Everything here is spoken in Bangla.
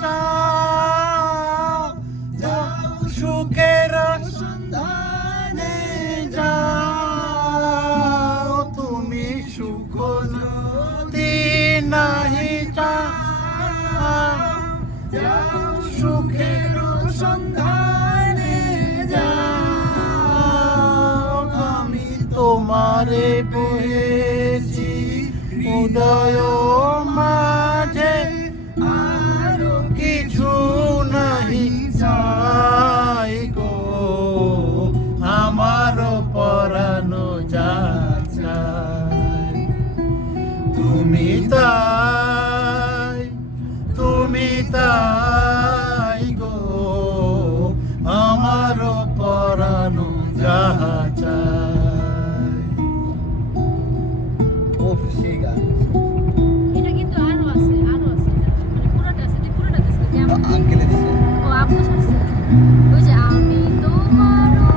চাও, সুখের সন্ধানে যাও, তুমি সুখ যদি নাহি চাও, সুখের সন্ধানে যাও, আমি তোমারে পেয়েছি উদয় মাঝে, আরো কিছু নাহি চাই গো, আমার পরানো যা চাই, তুমি তাই গো, আমার পরানো যাহা চাই। ওফ, সেই গান। এটা কিন্তু আরো আছে, মানে পুরোটা আছে, পুরোটা আছে আঙ্কেলে দিছে। ও আপনার